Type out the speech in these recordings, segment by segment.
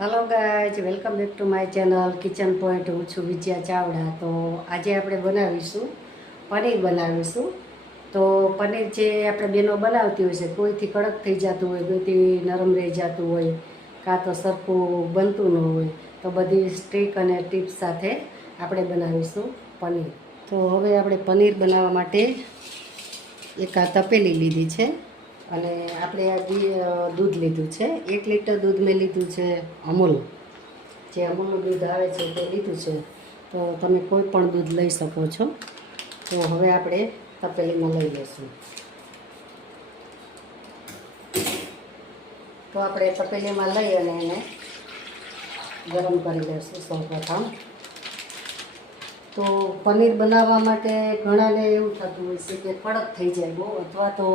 Hello guys welcome back to my channel kitchen point હું છું વિજયા ચાવડા. તો આજે આપણે બનાવીશું પનીર બનાવીશું. તો પનીર જે આપણે બહેનો બનાવતી હોય છે, કોઈથી કડક થઈ જતું હોય, કોઈથી નરમ રહી જતું હોય, કાં તો સરખું બનતું ન હોય, તો બધી સ્ટ્રીક અને ટિપ્સ સાથે આપણે બનાવીશું પનીર. તો હવે આપણે પનીર બનાવવા માટે એક આ તપેલી લીધી છે. અને આપણે આ દૂધ લીધું છે. એક લીટર દૂધ મેં લીધું છે અમૂલ. જે અમૂલનું દૂધ આવે છે તે લીધું છે. તો તમે કોઈ પણ દૂધ લઈ શકો છો. તો હવે આપણે તપેલીમાં લઈ લઈશું. તો આપણે તપેલીમાં લઈ અને એને ગરમ કરી લઈશું સૌપ્રથમ. તો પનીર બનાવવા માટે ઘણાને એવું થતું હોય છે કે કડક થઈ જાય બહુ અથવા તો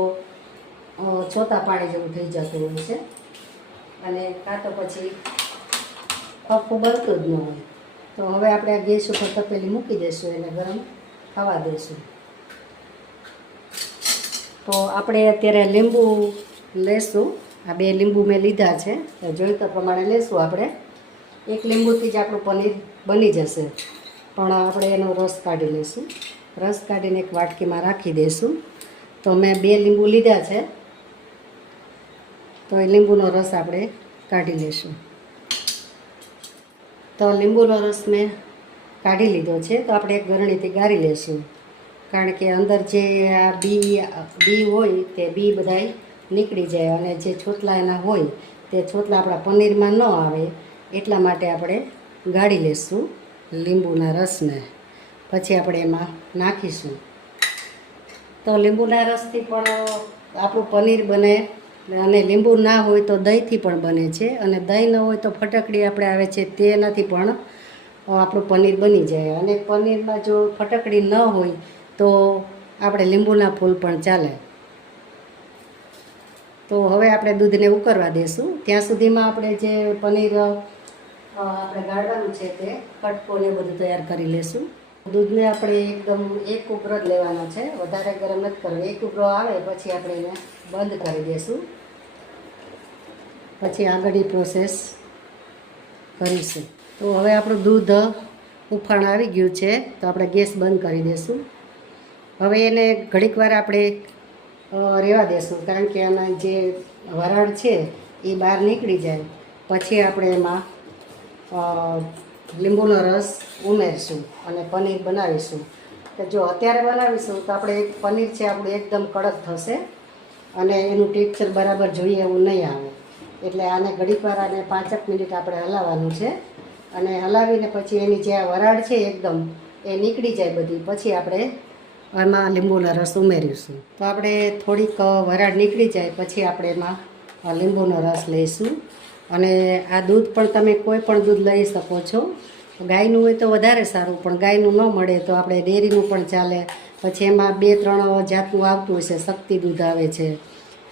ચોતા પાણી જેવું થઈ જતું હોય છે. અને કાં તો પછી પપ્પું બનતું જ ન હોય. તો હવે આપણે આ ગેસ ઉપર તપેલી મૂકી દઈશું એને ગરમ થવા દઈશું તો આપણે અત્યારે લીંબુ લેશું. આ બે લીંબુ મેં લીધા છે. જોઈતા પ્રમાણે લેશું આપણે. એક લીંબુથી જ આપણું પનીર બની જશે. પણ આપણે એનો રસ કાઢી લઈશું રસ કાઢીને એક વાટકીમાં રાખી દઈશું તો મેં બે લીંબુ લીધા છે. તો એ લીંબુનો રસ આપણે કાઢી લઈશું. તો લીંબુનો રસ મેં કાઢી લીધો છે, તો આપણે એક ગરણીથી ગાળી લઈશું. કારણ કે અંદર જે આ બી બી હોય તે બી બધાય નીકળી જાય અને જે છોતલા એના હોય તે છોતલા આપણા પનીરમાં ન આવે એટલા માટે આપણે ગાળી લઈશું લીંબુના રસને. પછી આપણે એમાં નાખીશું. તો લીંબુના રસથી પણ આપણું પનીર બને અને લીંબુ ના હોય તો દહીંથી પણ બને છે. અને દહીં ન હોય તો ફટકડી આપણે આવે છે તેનાથી પણ આપણું પનીર બની જાય. અને પનીરમાં જો ફટકડી ન હોય તો આપણે લીંબુના ફૂલ પણ ચાલે. તો હવે આપણે દૂધને ઉકરવા દેશું. ત્યાં સુધીમાં આપણે જે પનીર આપણે ગાળવાનું છે તે કટકો ને બધું તૈયાર કરી લેશું. દૂધને આપણે એકદમ એક ઉભરો જ લેવાનો છે. વધારે ગરમ નથી કરવો. એક ઉભરો આવે પછી આપણે એને બંધ કરી દઈશું પછી આગળ પ્રોસેસ કરીશું. તો હવે આપણું દૂધ ઉફાણ આવી ગયું છે, તો આપણે ગેસ બંધ કરી દઈશું હવે એને ઘડીક વાર આપણે રહેવા દેશું, કારણ કે આના જે વરાળ છે એ બહાર નીકળી જાય. પછી આપણે એમાં લીંબુનો રસ ઉમેરશું અને પનીર બનાવીશું. તો જો અત્યારે બનાવીશું, તો આપણે પનીર છે, આપણું એકદમ કડક થશે. અને એનું ટેક્સચર બરાબર જોઈએ એવું નહીં આવે. એટલે આને ઘડીક વાર આને પાંચક મિનિટ આપણે હલાવવાનું છે. અને હલાવીને પછી એની જે આ વરાળ છે એકદમ, એ નીકળી જાય બધી. પછી આપણે એમાં લીંબુનો રસ ઉમેરીશું. તો આપણે થોડીક વરાળ નીકળી જાય, પછી આપણે એમાં લીંબુનો રસ લઈશું. અને આ દૂધ પણ તમે કોઈ પણ દૂધ લઈ શકો છો. ગાયનું હોય તો વધારે સારું, પણ ગાયનું ન મળે તો આપણે ડેરીનું પણ ચાલે. પછી એમાં બે, ત્રણ જાતનું આવતું હોય છે શક્તિ દૂધ આવે છે.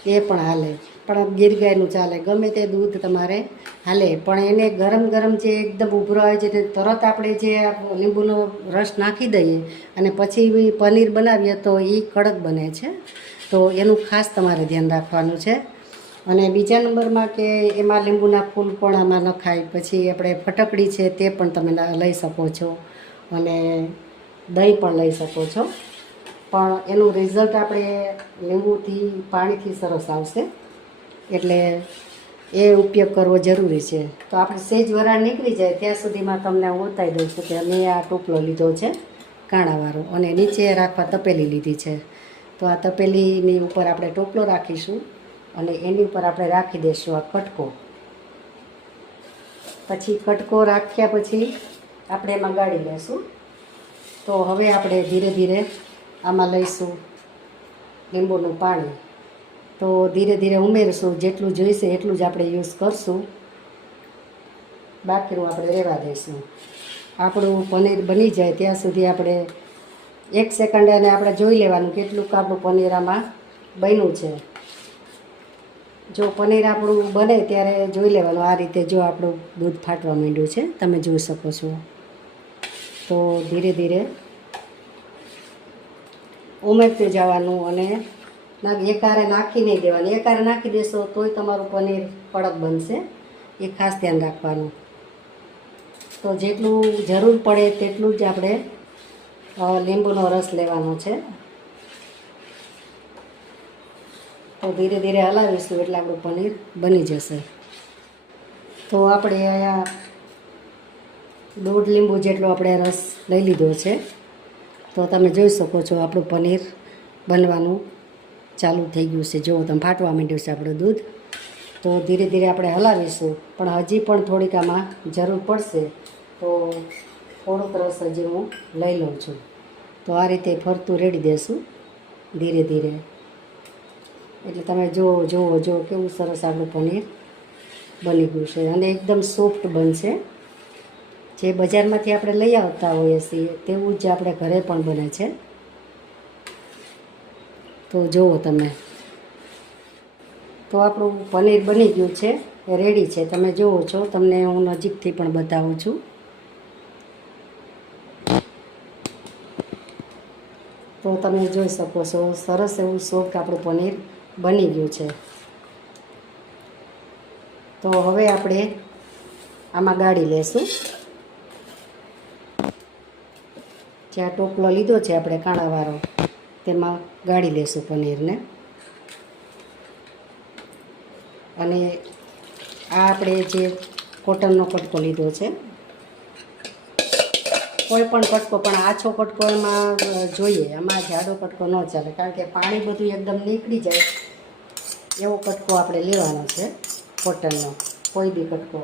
એ પણ હાલે. પણ ગીર ગાયનું ચાલે. ગમે તે દૂધ તમારે હાલે. પણ એને ગરમ ગરમ જે એકદમ ઉભરો આવે છે તે તરત આપણે જે લીંબુનો રસ નાખી દઈએ અને પછી પનીર બનાવીએ તો એ કડક બને છે. તો એનું ખાસ તમારે ધ્યાન રાખવાનું છે. અને બીજા નંબરમાં કે એમાં લીંબુના ફૂલ પણ આમાં નખાય. પછી આપણે ફટકડી છે તે પણ તમે લઈ શકો છો. અને દહીં પણ લઈ શકો છો. પણ એનું રિઝલ્ટ આપણે લીંબુથી પાણીથી સરસ આવશે. એટલે એ ઉપયોગ કરવો જરૂરી છે. તો આપણે સેજ વરાળ નીકળી જાય ત્યાં સુધીમાં તમને હું બતાવી દઉં છું કે મેં આ ટોપલો લીધો છે, કાણાવાળો, અને નીચે રાખવા તપેલી લીધી છે. તો આ તપેલીની ઉપર આપણે ટોપલો રાખીશું, અને એની ઉપર આપણે રાખી દઈશું આ કટકો. પછી કટકો રાખ્યા પછી આપણે એમાં ગાળી લઈશું તો હવે આપણે ધીરે ધીરે આમાં લઈશું લીંબુનું પાણી. તો ધીરે ધીરે ઉમેરશું. જેટલું જોઈશે એટલું જ આપણે યુઝ કરશું. બાકીનું આપણે રહેવા દઈશું. આપણું પનીર બની જાય ત્યાં સુધી આપણે એક સેકન્ડ એને આપણે જોઈ લેવાનું કેટલુંક આપણું પનીર આમાં બન્યું છે. જો પનીર આપણું બને ત્યારે જોઈ લેવાનું આ રીતે જો આપણું દૂધ ફાટવા માંડ્યું છે, તમે જોઈ શકો છો. તો ધીરે ધીરે ઉમેરતું જવાનું અને ના એકારે નાખી નહીં દેવાની. એકારે નાખી દેશો તોય તમારું પનીર કડક બનશે. એ ખાસ ધ્યાન રાખવાનું. તો જેટલું જરૂર પડે તેટલું જ આપણે લીંબુનો રસ લેવાનો છે. તો ધીરે ધીરે હલાવીશું એટલે આપણું પનીર બની જશે. તો આપણે અહીંયા દોઢ લીંબુ જેટલો આપણે રસ લઈ લીધો છે. તો તમે જોઈ શકો છો આપણું પનીર બનવાનું. ચાલુ થઈ ગયું છે. જો તમે ફાટવા માંડ્યું છે આપણું દૂધ, તો ધીરે ધીરે આપણે હલાવીશું. પણ હજી પણ થોડીક આમાં જરૂર પડશે, તો થોડોક રસ હજી હું લઈ લઉં છું. તો આ રીતે ફરતું રેડી દેશું ધીરે ધીરે. એટલે તમે જુઓ જુઓ જુઓ કેવું સરસ આપણું પનીર બની ગયું છે અને એકદમ સોફ્ટ બનશે. જે બજારમાંથી આપણે લઈ આવતા હોઈએ છીએ, તેવું જ આપણે ઘરે પણ બને છે. તો જુઓ તમે. તો આપણું પનીર બની ગયું છે, એ રેડી છે. તમે જુઓ છો, તમને હું નજીકથી પણ બતાવું છું. તો તમે જોઈ શકો છો, સરસ એવું સોફ્ટ આપણું પનીર બની ગયું છે. તો હવે આપણે આમાં ગાળી લેશું. જે આ ટોપલો લીધો છે આપણે કાણાવાળો. તેમાં ગાળી લેશું પનીરને. અને આ આપણે જે કોટનનો કટકો લીધો છે, કોઈ પણ કટકો, પણ આછો કટકો એમાં જોઈએ, આમાં જાડો કટકો ન ચાલે, કારણ કે પાણી બધું એકદમ નીકળી જાય એવો કટકો આપણે લેવાનો છે, કોટનનો, કોઈ બી કટકો.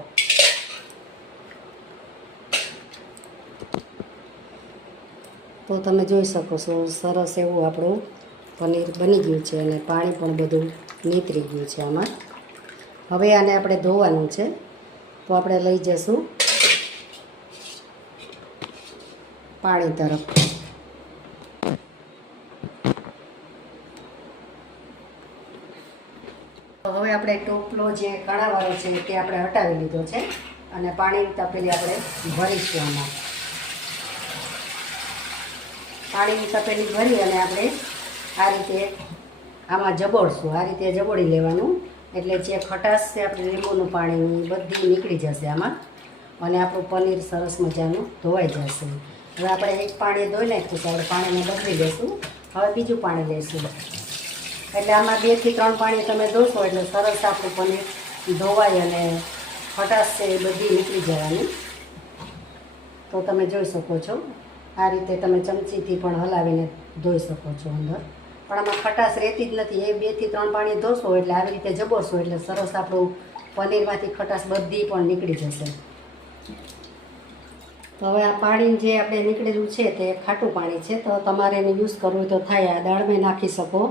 તો તમે જોઈ શકો છો, સરસ એવું આપણું પનીર બની ગયું છે અને પાણી પણ બધું નીતરી ગયું છે આમાં. હવે આને આપણે ધોવાનું છે, તો આપણે લઈ જશું પાણી તરફ. હવે આપણે ટોપલો જે કણાવાળો છે તે આપણે હટાવી લીધો છે અને પાણી તપેલી આપણે ભરીશું આમાં. પાણીની તપેલી ભરી અને આપણે આ રીતે આમાં જબોડશું આ રીતે જબોડી લેવાનું. એટલે જે ખટાશ છે, આપણે લીંબુનું પાણીની બધી નીકળી જશે આમાં. અને આપણું પનીર સરસ મજાનું ધોવાઈ જશે. હવે આપણે એક પાણી ધોઈ નાખ્યું છે આપણે પાણીને બદલી દઈશું હવે બીજું પાણી લઈશું એટલે આમાં બેથી ત્રણ પાણી તમે ધોશો એટલે સરસ આપણું પનીર ધોવાય અને ખટાશ છે એ બધી નીકળી જવાની. તો તમે જોઈ શકો છો. આ રીતે તમે ચમચીથી પણ હલાવીને ધોઈ શકો છો અંદર. પણ આમાં ખટાશ રહેતી જ નથી. એ બેથી ત્રણ પાણી ધોશો એટલે આવી રીતે જબોશો એટલે સરસ આપણું પનીરમાંથી ખટાશ બધી પણ નીકળી જશે. તો હવે આ પાણી જે આપણે નીકળેલું છે તે ખાટું પાણી છે. તો તમારે એને યુઝ કરવું તો થાય. આ દાળમાં નાખી શકો.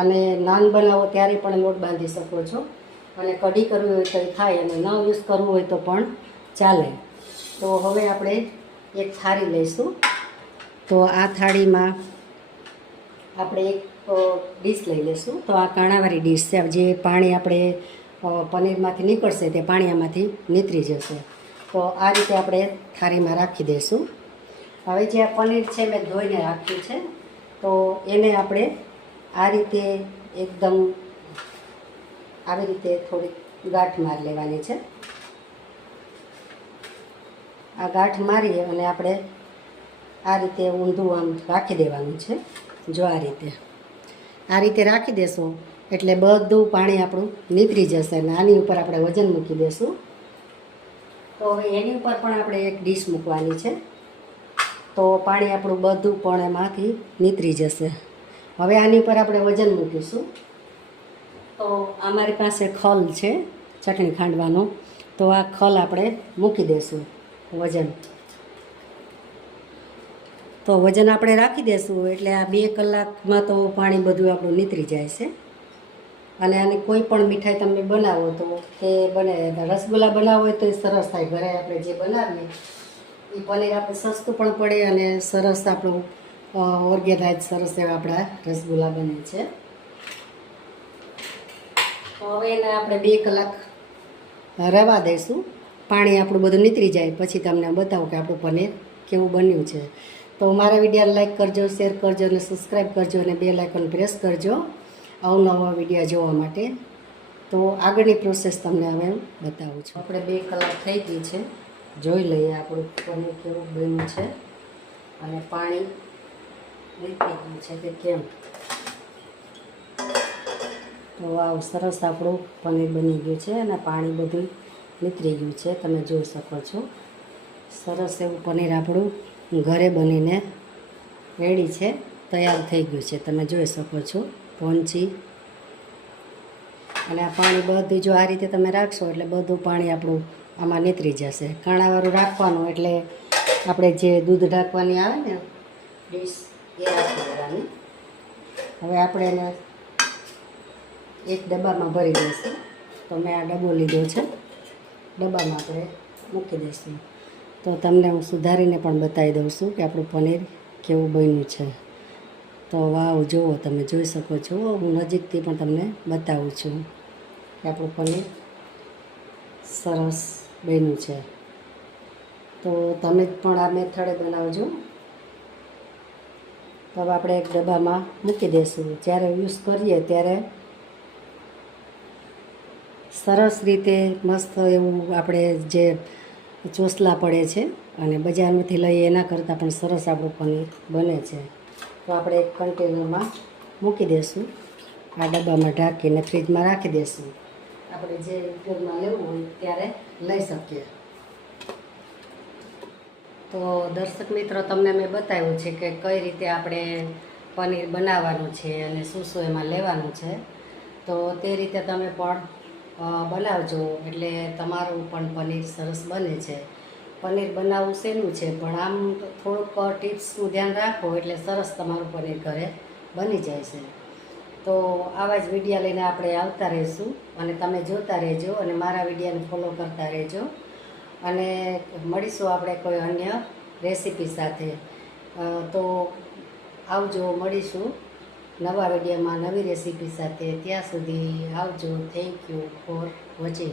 અને નાન બનાવો ત્યારે પણ લોટ બાંધી શકો છો. અને કઢી કરવી હોય તો થાય અને ન યુઝ કરવું હોય તો પણ ચાલે. તો હવે આપણે એક થાળી લઈશું. તો આ થાળીમાં આપણે એક ડીશ લઈ લઈશું. તો આ કાણાવાળી ડીશ છે. જે પાણી આપણે પનીરમાંથી નીકળશે તે પાણી આમાંથી નીતરી જશે. તો આ રીતે આપણે થાળીમાં રાખી દઈશું. હવે જે આ પનીર છે મેં ધોઈને રાખ્યું છે, તો એને આપણે આ રીતે એકદમ આવી રીતે થોડીક ગાંઠ મારી લેવાની છે. આ ગાંઠ મારી અને આપણે આ રીતે ઊંધું આમ રાખી દેવાનું છે, જો આ રીતે. આ રીતે રાખી દેશું, એટલે બધું પાણી આપણું નીતરી જશે અને આની ઉપર આપણે વજન મૂકી દેશું. તો હવે એની ઉપર પણ આપણે એક ડીશ મૂકવાની છે. તો પાણી આપણું બધું પણ એમાંથી નીતરી જશે. હવે આની ઉપર આપણે વજન મૂકીશું. તો અમારી પાસે ખલ છે, ચટણી ખાંડવાનું. તો આ ખલ આપણે મૂકી દઈશું વજન. તો વજન આપણે રાખી દઈશું એટલે આ બે કલાકમાં તો પાણી બધું આપણું નીતરી જાય છે. અને આની કોઈ પણ મીઠાઈ તમે બનાવો તો તે બને રસગુલ્લા બનાવો હોય તો એ સરસ થાય. ઘરે આપણે જે બનાવીએ, એ પનીર આપણે સસ્તું પણ પડે અને સરસ આપણું ઓર્ગેનાઇઝ સરસ એવા આપણા રસગુલ્લા બને છે. તો હવે એને આપણે બે કલાક રવા દઈશું. પાણી આપણું બધું નીતરી જાય. પછી તમને બતાવું કે આપણું પનીર કેવું બન્યું છે. તો મારા વિડીયોને લાઇક કરજો, શેર કરજો અને સબસ્ક્રાઈબ કરજો અને બે લાઇકન પ્રેસ કરજો અવનવા વીડિયો જોવા માટે. તો આગળની પ્રોસેસ તમને હવે બતાવું છું. આપણે બે કલાક થઈ ગઈ છે. જોઈ લઈએ આપણું પનીર કેવું બન્યું છે અને પાણી નીકળી ગયું છે કે કેમ. તો આવું સરસ આપણું પનીર બની ગયું છે અને પાણી બધું નીકળી ગયું છે. તમે જોઈ શકો છો. સરસ એવું પનીર આપણું ઘરે બનીને રેડી છે, તૈયાર થઈ ગયું છે. તમે જોઈ શકો છો, પોંચી. અને આ પાણી બધું જો આ રીતે તમે રાખશો એટલે બધું પાણી આપણું આમાં નીતરી જશે. કાણાવાળું રાખવાનું એટલે આપણે જે દૂધ ઢાંકવાની આવે ને, ડીશ એ રાખી હવે આપણે એને એક ડબ્બામાં ભરી દઈશું. તો મેં આ ડબ્બો લીધો છે. ડબ્બામાં આપણે મૂકી દઈશું. તો તમને હું સુધારીને પણ બતાવી દઉં છું કે આપણું પનીર કેવું બન્યું છે. તો વાવ, જુઓ તમે, જોઈ શકો છો. હું નજીકથી પણ તમને બતાવું છું કે આપણું પનીર સરસ બન્યું છે. તો તમે પણ આ મેથડે બનાવજો. તો આપણે એક ડબ્બામાં મૂકી દઈશું જ્યારે યુઝ કરીએ ત્યારે સરસ રીતે મસ્ત એવું આપણે જે ચોસલા પડે છે અને બજારમાંથી લઈએ એના કરતાં પણ સરસ આપણું પનીર બને છે. તો આપણે એક કન્ટેનરમાં મૂકી દઈશું આ ડબ્બામાં ઢાંકીને ફ્રીજમાં રાખી દઈશું આપણે જે ઉપયોગમાં લેવું હોય ત્યારે લઈ શકીએ. તો દર્શક મિત્રો, તમને મેં બતાવ્યું છે કે કઈ રીતે આપણે પનીર બનાવવાનું છે અને શું શું એમાં લેવાનું છે. તો તે રીતે તમે પણ બનાવજો. એટલે તમારું પણ પનીર સરસ બને છે. પનીર બનાવવું સહેલું છે? પણ આમ થોડુંક ટિપ્સનું ધ્યાન રાખો એટલે સરસ તમારું પનીર ઘરે બની જાય છે. તો આવા જ વિડીયા લઈને આપણે આવતા રહીશું અને તમે જોતા રહેજો અને મારા વિડીયાને ફોલો કરતા રહેજો. અને મળીશું આપણે કોઈ અન્ય રેસીપી સાથે. તો આવજો, મળીશું. નવા વિડીયોમાં નવી રેસીપી સાથે ત્યાં સુધી આવજો. Thank you for watching